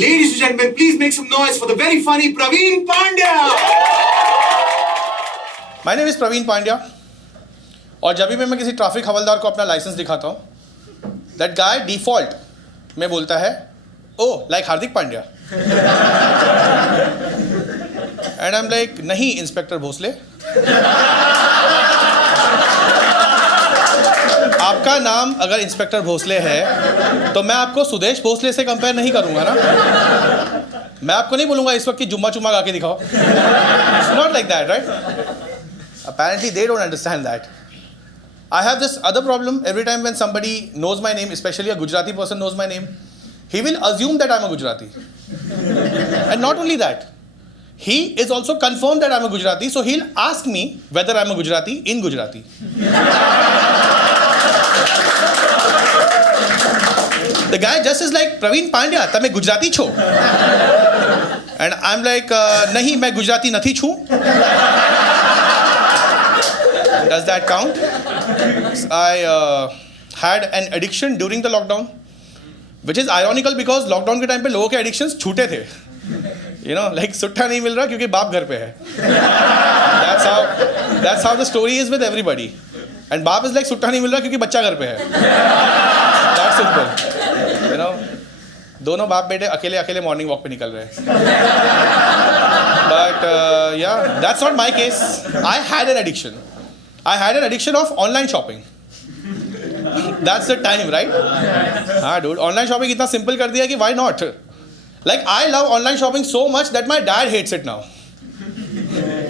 Ladies and gentlemen, please make some noise for the very funny Praveen Pandya. My name is Praveen Pandya. और जब भी मैं किसी traffic हवलदार को अपना लाइसेंस दिखाता हूँ, that guy default में बोलता है, oh like Hardik Pandya. And I'm like, नहीं इंस्पेक्टर भोसले. आपका नाम अगर इंस्पेक्टर भोसले है तो मैं आपको सुदेश भोसले से कंपेयर नहीं करूंगा ना. मैं आपको नहीं बोलूंगा इस वक्त की जुम्मा चुम्मा गा के दिखाओ. It's not like that, right? Apparently they don't understand that. I have this other problem. Every time when somebody knows my name, especially a Gujarati person knows my name, he will assume that I'm a Gujarati. And not only that, he is also confirmed that I'm a Gujarati, so he'll ask me whether I'm a Gujarati in Gujarati. The guy just is like, Praveen Pandya, tame Gujarati cho? And I'm like, nahi, main Gujarati nathi chu. Does that count? I had an addiction during the lockdown, which is ironical because lockdown के time पे लोगों के addictions छूटे थे. You know, like सुट्ठा नहीं मिल रहा क्योंकि बाप घर पे है. That's how the story is with everybody. And बाप is like सुट्ठा नहीं मिल रहा क्योंकि बच्चा घर पे है. That's simple. You know, दोनों बाप बेटे अकेले अकेले morning walk पे निकल रहे हैं. But yeah, that's not my case. I had an addiction. I had an addiction of online shopping. That's the time, right? हाँ dude, online shopping इतना simple कर दिया कि why not? Like I love online shopping so much that my dad hates it now.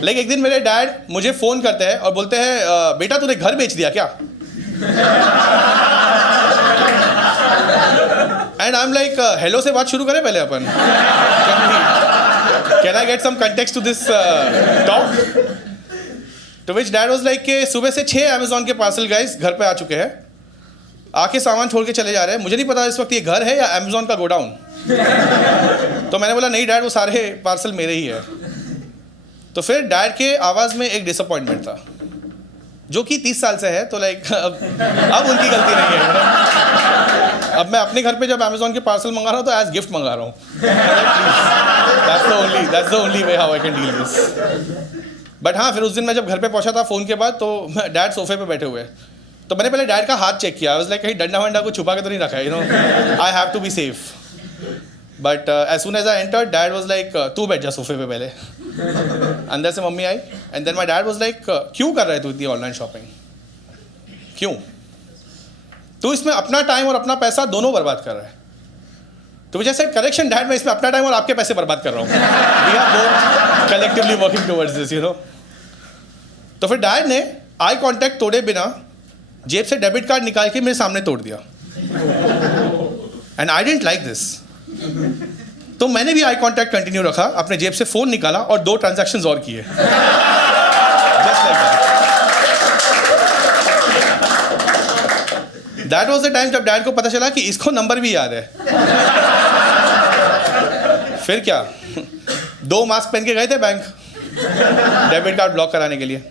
Like एक दिन मेरे dad मुझे phone करते हैं और बोलते हैं बेटा तूने घर बेच दिया क्या? And I'm like hello से बात शुरू करें पहले अपन. Can I get some context to this talk? To which dad was like कि सुबह से 6 Amazon के पार्सल गाइस घर पे आ चुके हैं. आके सामान छोड़ के चले जा रहे हैं. मुझे नहीं पता इस वक्त ये घर है या Amazon का गोडाउन. तो मैंने बोला नहीं डैड वो सारे पार्सल मेरे ही है. तो फिर डैड के आवाज़ में एक डिसअपॉइंटमेंट था जो कि 30 साल से है. तो लाइक अब उनकी गलती नहीं है. अब मैं अपने घर पे जब Amazon के पार्सल मंगा रहा हूँ तो एज गिफ्ट मंगा रहा हूँ. That's the only way how I can deal this. But हाँ फिर उस दिन मैं जब घर पे पहुंचा था फ़ोन के बाद तो डैड सोफे पे बैठे हुए. तो मैंने पहले डैड का हाथ चेक किया. आई वाज लाइक कहीं डंडा वंडा को छुपा के तो नहीं रखा है. You know I have to be safe. But as soon as I enter dad was like तू बैठ जा सोफे पे पहले. अंदर से मम्मी आई and then my dad was like क्यों कर रहा है तू इतनी ऑनलाइन शॉपिंग? क्यों? तू इसमें अपना टाइम और अपना पैसा दोनों बर्बाद कर रहा है. तो मुझे सेड करेक्शन डैड मैं इसमें अपना टाइम और आपके पैसे बर्बाद कर रहा हूँ. We are both collectively working towards this you know. तो फिर डैड ने आई कांटेक्ट तोड़े बिना जेब से डेबिट कार्ड निकाल के मेरे सामने तोड़ दिया. And I didn't like this. तो मैंने भी आई कांटेक्ट कंटिन्यू रखा, अपने जेब से फ़ोन निकाला और 2 ट्रांजैक्शंस और किए. Just like that was the time जब डैड को पता चला कि इसको नंबर भी याद है. फिर क्या 2 मास्क पहन के गए थे बैंक डेबिट कार्ड ब्लॉक कराने के लिए.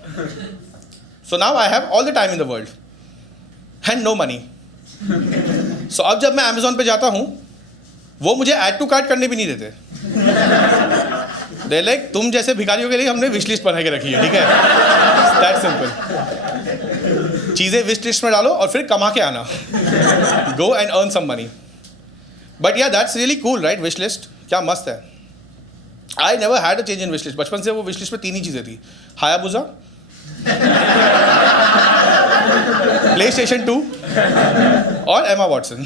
So now I have all the time in the world and no money. सो अब जब मैं Amazon पे जाता हूँ वो मुझे ऐड टू कार्ट करने भी नहीं देते. दे लाइक तुम जैसे भिखारियों के लिए हमने विश लिस्ट बना के रखी है. ठीक है, दैट सिंपल. चीज़ें विश लिस्ट में डालो और फिर कमा के आना. Go and earn some money. But yeah that's really cool right. Wish list क्या मस्त है. I never had a change in wish list. बचपन से वो विश लिस्ट में 3 ही चीज़ें थी. हायाबुजा, PlayStation 2 और एमा वॉटसन.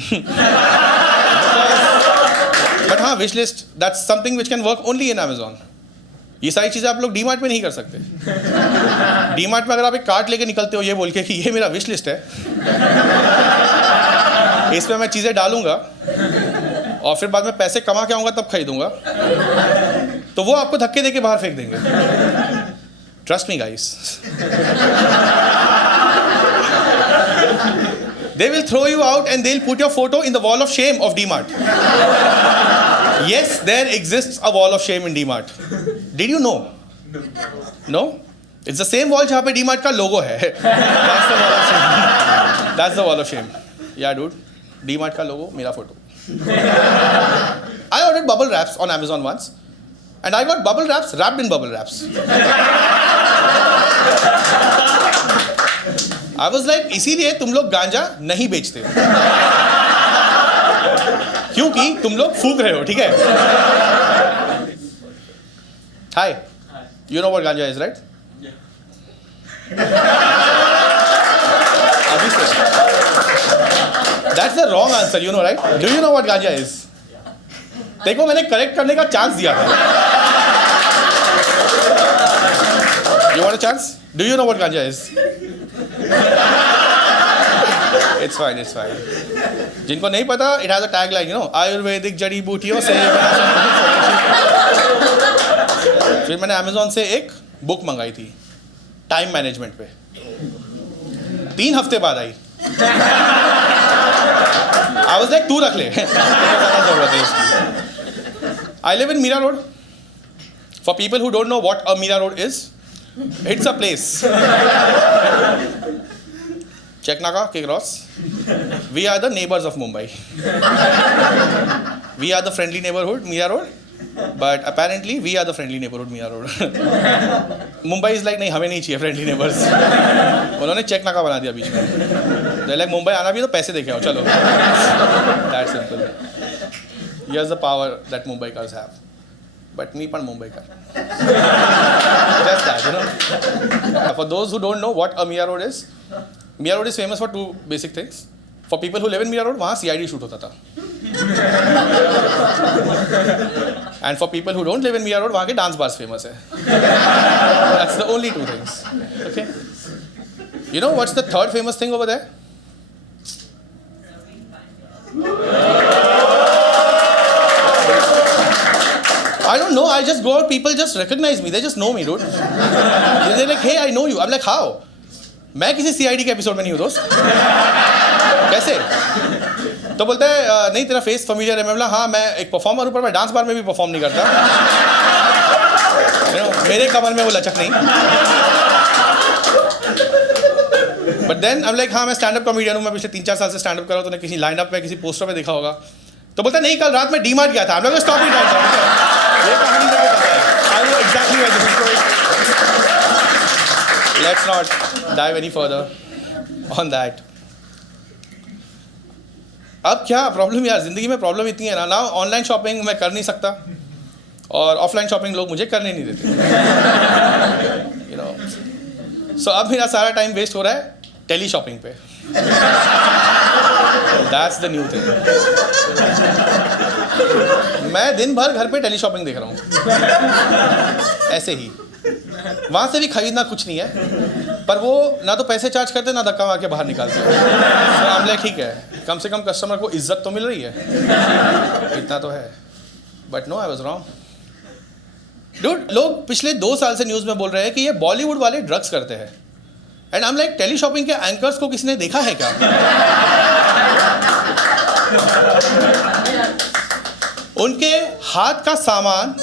बट हाँ wish list that's something which can work only in Amazon. ये सारी चीज़ें आप लोग डीमार्ट में नहीं कर सकते. डीमार्ट में अगर आप एक कार्ट लेके निकलते हो ये बोल के कि ये मेरा विश लिस्ट है, इसमें मैं चीज़ें डालूंगा और फिर बाद में पैसे कमा के आऊँगा तब खरीदूंगा, तो वो आपको धक्के दे के बाहर फेंक देंगे. Trust me guys. They will throw you out and they'll put your photo in the wall of shame of DMart. Yes, there exists a wall of shame in DMart. Did you know? No? It's the same wall जहाँ पे DMart का logo है. That's the wall of shame. That's the wall of shame. Yeah, dude. DMart का logo, मेरा photo. I ordered ordered bubble wraps on Amazon once, and I got bubble wraps wrapped in bubble wraps. I was like, इसीलिए तुम लोग गांजा नहीं बेचते हो, क्योंकि तुम लोग फूक रहे हो, ठीक है? Hi. You know what ganja is, right? अभी से. That's the wrong answer, you know, right? Do you know what ganja is? देखो मैंने करेक्ट करने का चांस दिया था. You want a chance? Do you know what ganja is? It's fine, it's fine. जिनको नहीं पता, it has a tagline, you know, Ayurvedic जड़ी बूटियों से. फिर मैंने अमेज़ॉन से एक बुक मंगाई थी टाइम मैनेजमेंट पे. 3 हफ्ते बाद आई. आई वाज लाइक तू रख ले. I live in Mira road. For people who don't know what a Mira road is, it's a place. Check नाका के cross. We are the neighbours of Mumbai. We are the friendly neighbourhood Mira road. But apparently we are the friendly neighborhood Mira Road. Mumbai is like नहीं, हमें नहीं चाहिए friendly neighbors. उन्होंने check नाका बना दिया बीच में. They're like मुंबई आना भी तो पैसे देके आओ चलो. That simple. Here's the power that Mumbaikars have. But me पण Mumbaikar. Just that, you know. For those who don't know what a Mira Road is famous for 2 basic things. For people who live in Mira Road, वहाँ CID shoot होता था. And for people who don't live in Mira Road, वहाँ के dance bars famous है. That's the only 2 things. Okay. You know what's the 3rd famous thing over there? I don't know. I just go out. People just recognize me. They just know me, dude. They're like, hey, I know you. I'm like, how? मैं किसी CID के episode में नहीं हूँ दोस्त. कैसे? तो बोलते हैं नहीं तेरा फेस फैमिलियर है. मैं बोला हाँ मैं एक परफॉर्मर हूँ पर मैं डांस बार में भी परफॉर्म नहीं करता. मेरे कमर में वो लचक नहीं. But then I am like हाँ मैं स्टैंड अप कॉमेडियन हूँ. मैं पिछले 3-4 साल से स्टैंड अप कर रहा हूँ. तूने किसी लाइन अप में किसी पोस्टर में देखा होगा. तो बोलता नहीं कल रात में डीमार्ट गया था. हम लोग स्टॉप इट. ये कहानी मुझे पता है. I know exactly where this is going. Let's not dive any further on that. अब क्या प्रॉब्लम यार, ज़िंदगी में प्रॉब्लम इतनी है ना ऑनलाइन शॉपिंग मैं कर नहीं सकता और ऑफलाइन शॉपिंग लोग मुझे करने नहीं देते. यू नो, सो अब मेरा सारा टाइम वेस्ट हो रहा है टेली शॉपिंग पे. That's the new thing. मैं दिन भर घर पे टेली शॉपिंग देख रहा हूँ ऐसे ही. वहाँ से भी खरीदना कुछ नहीं है, पर वो ना तो पैसे चार्ज करते ना धक्का मार के बाहर निकालते. तो हम लोग ठीक है, कम से कम कस्टमर को इज्जत तो मिल रही है, इतना तो है. But no, I was wrong. Dude, लोग पिछले 2 साल से न्यूज़ में बोल रहे हैं कि ये बॉलीवुड वाले ड्रग्स करते हैं. And I am like, tele shopping के एंकर्स को किसी ने देखा है क्या? उनके हाथ का सामान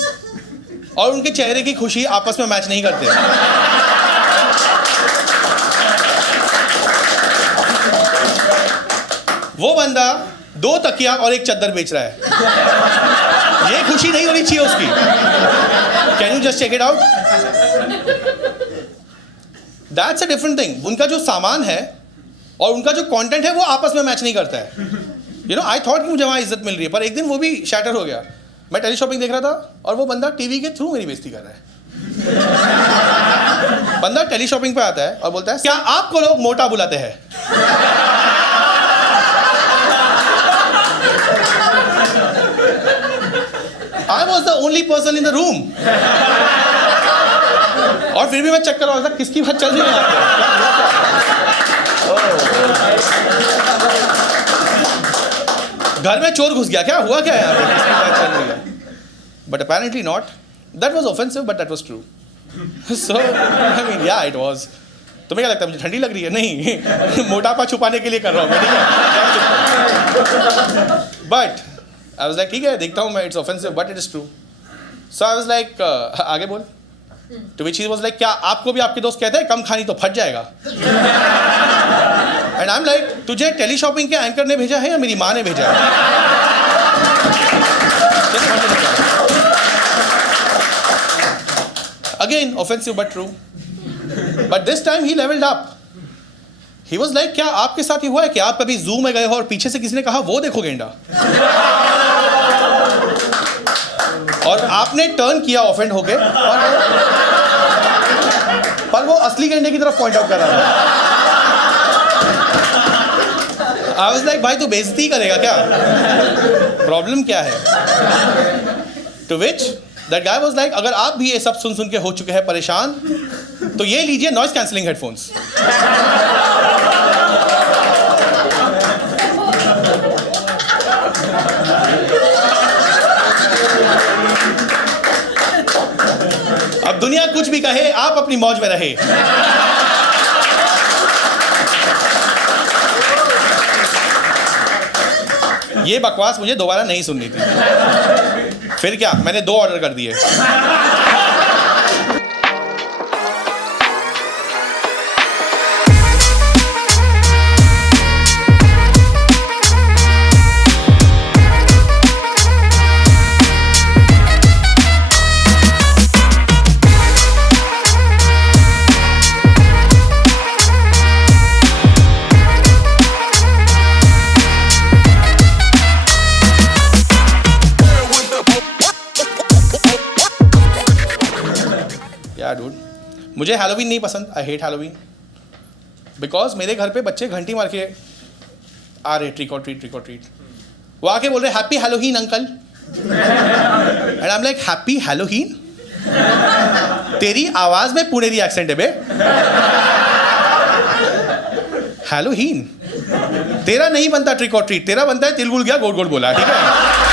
और उनके चेहरे की खुशी आपस में मैच नहीं करते. वो बंदा 2 तकिया और 1 चद्दर बेच रहा है. ये खुशी नहीं होनी चाहिए उसकी. Can you just check it out? That's a different thing. उनका जो सामान है और उनका जो कंटेंट है वो आपस में मैच नहीं करता है. यू नो, आई थॉट कि मुझे वहाँ इज्जत मिल रही है, पर एक दिन वो भी शैटर हो गया. मैं टेली शॉपिंग देख रहा था और वो बंदा टीवी के थ्रू मेरी बेइज्जती कर रहा है. बंदा टेली शॉपिंग पे आता है और बोलता है क्या आपको लोग मोटा बुलाते हैं? I was the only person in the room. और फिर भी मैं चेक कर रहा था किसकी बात चल रही है यहाँ पे. घर में चोर घुस गया क्या? हुआ क्या यहाँ पे? किसकी बात चल रही है? But apparently not. That was offensive, but that was true. So I mean, yeah, it was. तुम्हें क्या लगता है मुझे ठंडी लग रही है? नहीं, मोटापा छुपाने के लिए कर रहा हूँ मैं, ठीक है? But I was like, ठीक है, देखता हूँ मैं, it's offensive, but it is true. So I was like, आगे बोल. To which he was like, क्या आपको भी आपके दोस्त कहते हैं कम खानी तो फट जाएगा? And I'm like, तुझे टेली शॉपिंग के एंकर ने भेजा है या मेरी माँ ने भेजा है? Again, offensive but true. But this time he leveled up. He was like, क्या आपके साथ ये हुआ है कि आप कभी जू में गए हो और पीछे से किसी ने कहा वो देखो गेंडा, और आपने टर्न किया ऑफेंड होके, पर वो असली गेंडे की तरफ पॉइंट आउट कर रहा था. I was like, भाई तू बेइज्जती करेगा क्या? प्रॉब्लम क्या है? To which that guy was like, अगर आप भी ये सब सुन के हो चुके हैं परेशान, तो ये लीजिए नॉइस कैंसलिंग हेडफोन्स. अब दुनिया कुछ भी कहे, आप अपनी मौज में रहे. ये बकवास मुझे दोबारा नहीं सुननी थी. फिर क्या, मैंने 2 ऑर्डर कर दिए. Dude, मुझे हैलोवीन नहीं पसंद. आई हेट हैलोवीन बिकॉज मेरे घर पे बच्चे घंटी मार के आ रहे, ट्रिक और ट्रीट. वो आके बोल रहे happy Halloween uncle, and I am like happy Halloween? तेरी आवाज में पुणेरी एक्सेंट है बे. हैलोवीन तेरा नहीं बनता ट्रिक और ट्रीट, तेरा बनता है तिल गुल गया गोड गोड बोला. ठीक है.